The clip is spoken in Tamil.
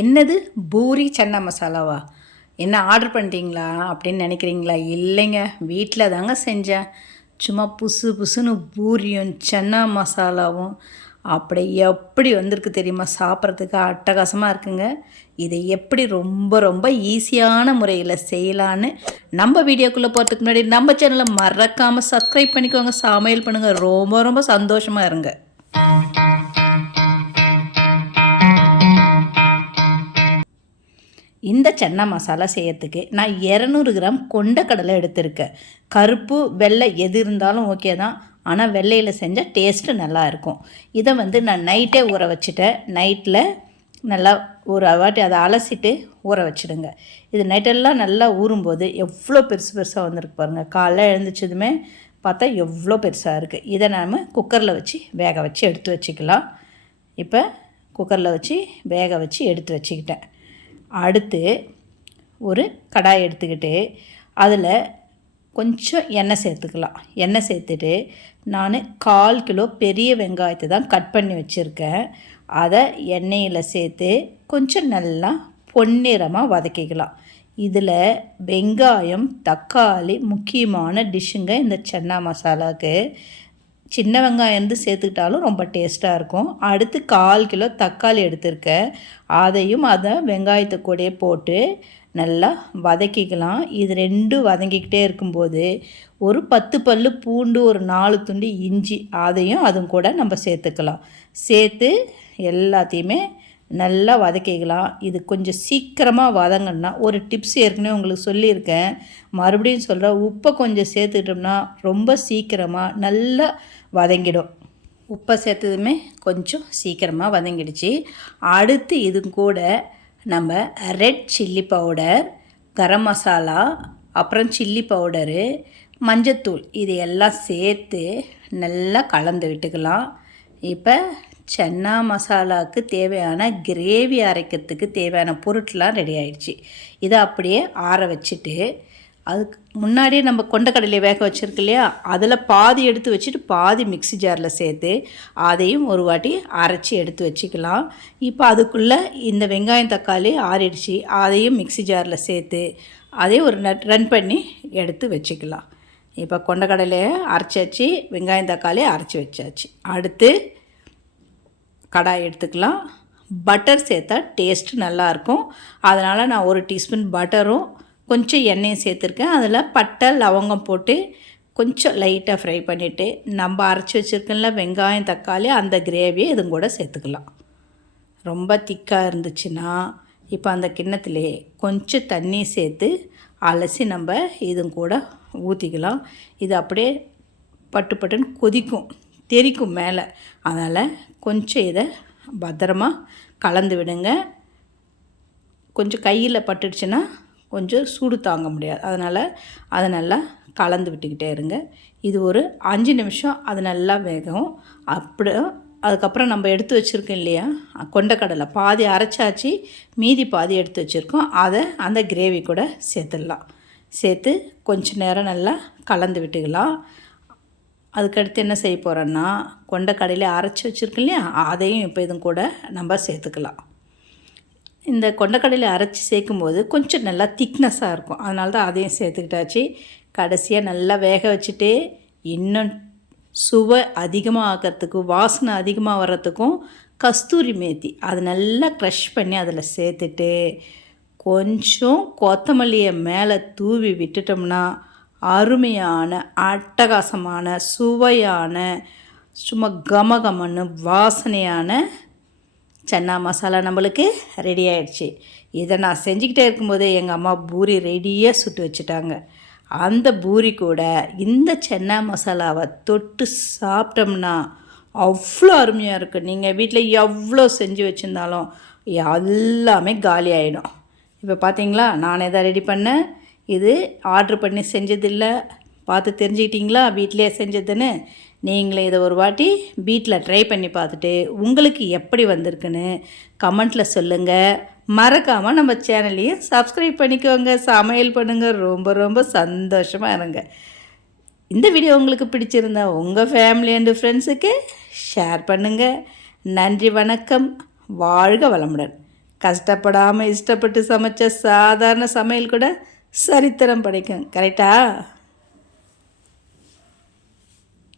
என்னது பூரி சன்னா மசாலாவா? என்ன ஆர்டர் பண்ணிட்டீங்களா அப்படின்னு நினைக்கிறீங்களா? இல்லைங்க வீட்டில் தாங்க செஞ்சேன். சும்மா புசு புசுன்னு பூரியும் சன்னா மசாலாவும். அப்படி எப்படி வந்திருக்கு தெரியுமா? சாப்பிட்றதுக்கு அட்டகாசமாக இருக்குங்க. இதை எப்படி ரொம்ப ரொம்ப ஈஸியான முறையில் செய்யலான்னு நம்ம வீடியோக்குள்ளே போகிறதுக்கு முன்னாடி நம்ம சேனலை மறக்காமல் சப்ஸ்கிரைப் பண்ணிக்கோங்க. சமையல் பண்ணுங்கள் ரொம்ப ரொம்ப சந்தோஷமாக இருங்க. இந்த சன்னா மசாலா செய்யறதுக்கு நான் இரநூறு கிராம் கொண்டக்கடலை எடுத்திருக்கேன். கருப்பு வெள்ளை எது இருந்தாலும் ஓகே தான். ஆனால் வெள்ளையில் செஞ்சால் டேஸ்ட்டு நல்லா இருக்கும். இதை வந்து நான் நைட்டே ஊற வச்சுட்டேன். நைட்டில் நல்லா ஒரு வாட்டி அதை அலசிட்டு ஊற வச்சுடுங்க. இது நைட்டெல்லாம் நல்லா ஊறும்போது எவ்வளோ பெருசு பெருசாக வந்திருக்கு பாருங்கள் காலைல எழுந்திரிச்சதுமே பார்த்தா எவ்வளோ பெருசாக இருக்குது இதை நாம் குக்கரில் வச்சு வேக வச்சு எடுத்து வச்சுக்கலாம். இப்போ குக்கரில் வச்சு வேக வச்சு எடுத்து வச்சுக்கிட்டேன். அடுத்து ஒரு கடாய் எடுத்துக்கிட்டு அதில் கொஞ்சம் எண்ணெய் சேர்த்துக்கலாம். எண்ணெய் சேர்த்துட்டு நான் கால் கிலோ பெரிய வெங்காயத்தை தான் கட் பண்ணி வச்சுருக்கேன். அதை எண்ணெயில் சேர்த்து கொஞ்சம் நல்லா பொன்னிறமாக வதக்கிக்கலாம். இதில் வெங்காயம் தக்காளி முக்கியமான டிஷ்ஷுங்க இந்த சன்னா மசாலாவுக்கு. சின்ன வெங்காயம் வந்து சேர்த்துக்கிட்டாலும் ரொம்ப டேஸ்ட்டாக இருக்கும். அடுத்து கால் கிலோ தக்காளி எடுத்திருக்கேன். அதையும் அதை வெங்காயத்தை கூடயே போட்டு நல்லா வதக்கிக்கலாம். இது ரெண்டும் வதங்கிக்கிட்டே இருக்கும்போது ஒரு பத்து பல் பூண்டு ஒரு நாலு துண்டு இஞ்சி அதையும் அதுவும் கூட நம்ம சேர்த்துக்கலாம். சேர்த்து எல்லாத்தையுமே நல்லா வதக்கிக்கலாம். இது கொஞ்சம் சீக்கிரமாக வதங்கன்னா ஒரு டிப்ஸ் ஏற்கனவே உங்களுக்கு சொல்லியிருக்கேன். மறுபடியும் சொல்கிறேன் உப்பை கொஞ்சம் சேர்த்துக்கிட்டோம்னா ரொம்ப சீக்கிரமாக நல்லா வதங்கிடும். உப்பை சேர்த்ததுமே கொஞ்சம் சீக்கிரமாக வதங்கிடுச்சு. அடுத்து இது கூட நம்ம red chilli powder garam masala அப்புறம் சில்லி பவுடரு மஞ்சத்தூள் இது எல்லாம் சேர்த்து நல்லா கலந்து விட்டுக்கலாம். இப்போ சன்னா மசாலாவுக்கு தேவையான கிரேவி அரைக்கிறதுக்கு தேவையான பொருட்கள்லாம் ரெடி ஆயிடுச்சு. இதை அப்படியே ஆற வச்சுட்டு அதுக்கு முன்னாடியே நம்ம கொண்டக்கடலையை வேக வச்சுருக்கு இல்லையா? அதில் பாதி எடுத்து வச்சுட்டு பாதி மிக்ஸி ஜாரில் சேர்த்து அதையும் ஒரு வாட்டி அரைச்சி எடுத்து வச்சுக்கலாம். இப்போ அதுக்குள்ளே இந்த வெங்காயம் தக்காளி ஆறிடுச்சு. அதையும் மிக்ஸி ஜாரில் சேர்த்து அதையும் ஒரு நட் ரன் பண்ணி எடுத்து வச்சுக்கலாம். இப்போ கொண்டக்கடலையை அரைச்சாச்சு வெங்காயம் தக்காளி அரைச்சி வச்சாச்சு. அடுத்து கடாய் எடுத்துக்கலாம். பட்டர் சேர்த்தா டேஸ்ட்டு நல்லாயிருக்கும். அதனால் நான் ஒரு டீஸ்பூன் பட்டரும் கொஞ்சம் எண்ணெயும் சேர்த்துருக்கேன். அதில் பட்டை லவங்கம் போட்டு கொஞ்சம் லைட்டாக ஃப்ரை பண்ணிவிட்டு நம்ம அரைச்சி வச்சுருக்கல வெங்காயம் தக்காளி அந்த கிரேவியை இதுவும் கூட சேர்த்துக்கலாம். ரொம்ப திக்காக இருந்துச்சுன்னா இப்போ அந்த கிண்ணத்திலே கொஞ்சம் தண்ணி சேர்த்து அலசி நம்ம இதுவும் கூட ஊற்றிக்கலாம் இது அப்படியே பட்டு பட்டுன்னு கொதிக்கும் தெரிக்கும் மேலே. அதனால் கொஞ்சம் இதை பத்திரமா கலந்து விடுங்க. கொஞ்சம் கையில் பட்டுடுச்சுன்னா கொஞ்சம் சூடு தாங்க முடியாது. அதனால் அதை நல்லா கலந்து விட்டுக்கிட்டே இருங்க. இது ஒரு அஞ்சு நிமிஷம் அது நல்லா வேகும். அப்படி அதுக்கப்புறம் நம்ம எடுத்து வச்சுருக்கோம் இல்லையா? கொண்டக்கடலை பாதி அரைச்சாச்சு. மீதி பாதி எடுத்து வச்சுருக்கோம். அதை அந்த கிரேவி கூட சேர்த்துடலாம். சேர்த்து கொஞ்ச நேரம் நல்லா கலந்து விட்டுக்கலாம். அதுக்கடுத்து என்ன செய்ய போகிறோன்னா கொண்டக்கடையில் அரைச்சி வச்சுருக்கோம் இல்லையா? அதையும் இப்போ இதுவும் கூட நம்ம சேர்த்துக்கலாம். இந்த கொண்டக்கடையில் அரைச்சி சேர்க்கும்போது கொஞ்சம் நல்லா திக்னஸாக இருக்கும். அதனால தான் அதையும் சேர்த்துக்கிட்டாச்சு. கடைசியாக நல்லா வேக வச்சுட்டு இன்னும் சுவை அதிகமாக ஆக்கிறதுக்கும் வாசனை அதிகமாக வர்றதுக்கும் கஸ்தூரி மேத்தி. அதை நல்லா க்ரஷ் பண்ணி அதில் சேர்த்துட்டு கொஞ்சம் கொத்தமல்லியை மேலே தூவி விட்டுட்டோம்னா அருமையான அட்டகாசமான சுவையான சும்மா கமகமன்னு வாசனையான சன்னா மசாலா நம்மளுக்கு ரெடி ஆயிடுச்சு. இதை நான் செஞ்சுக்கிட்டே இருக்கும்போது எங்கள் அம்மா பூரி ரெடியாக சுட்டு வச்சுட்டாங்க. அந்த பூரி கூட இந்த சென்னா மசாலாவை தொட்டு சாப்பிட்டோம்னா அவ்வளோ அருமையாக இருக்குது நீங்கள் வீட்டில் எவ்வளோ செஞ்சு வச்சுருந்தாலும் எல்லாமே காலி ஆகிடும் இப்போ பார்த்தீங்களா நானே தான் ரெடி பண்ணேன். இது ஆர்டர் பண்ணி செஞ்சதில்லை. பார்த்து தெரிஞ்சுக்கிட்டிங்களா? வீட்டிலே செஞ்சதுன்னு? நீங்களே இதை ஒரு வாட்டி வீட்டில் ட்ரை பண்ணி பார்த்துட்டு உங்களுக்கு எப்படி வந்திருக்குன்னு கமெண்ட்டில் சொல்லுங்கள் மறக்காமல் நம்ம சேனலையும் சப்ஸ்கிரைப் பண்ணிக்கோங்க. சமையல் பண்ணுங்கள் ரொம்ப ரொம்ப சந்தோஷமாக இருங்க. இந்த வீடியோ உங்களுக்கு பிடிச்சிருந்தா உங்கள் ஃபேமிலி அண்டு ஃப்ரெண்ட்ஸுக்கு ஷேர் பண்ணுங்கள் நன்றி வணக்கம். வாழ்க வளமுடன். கஷ்டப்படாமல் இஷ்டப்பட்டு சமைச்ச சாதாரண சமையல் கூட சரித்திரம் படைக்கும். கரெக்டாக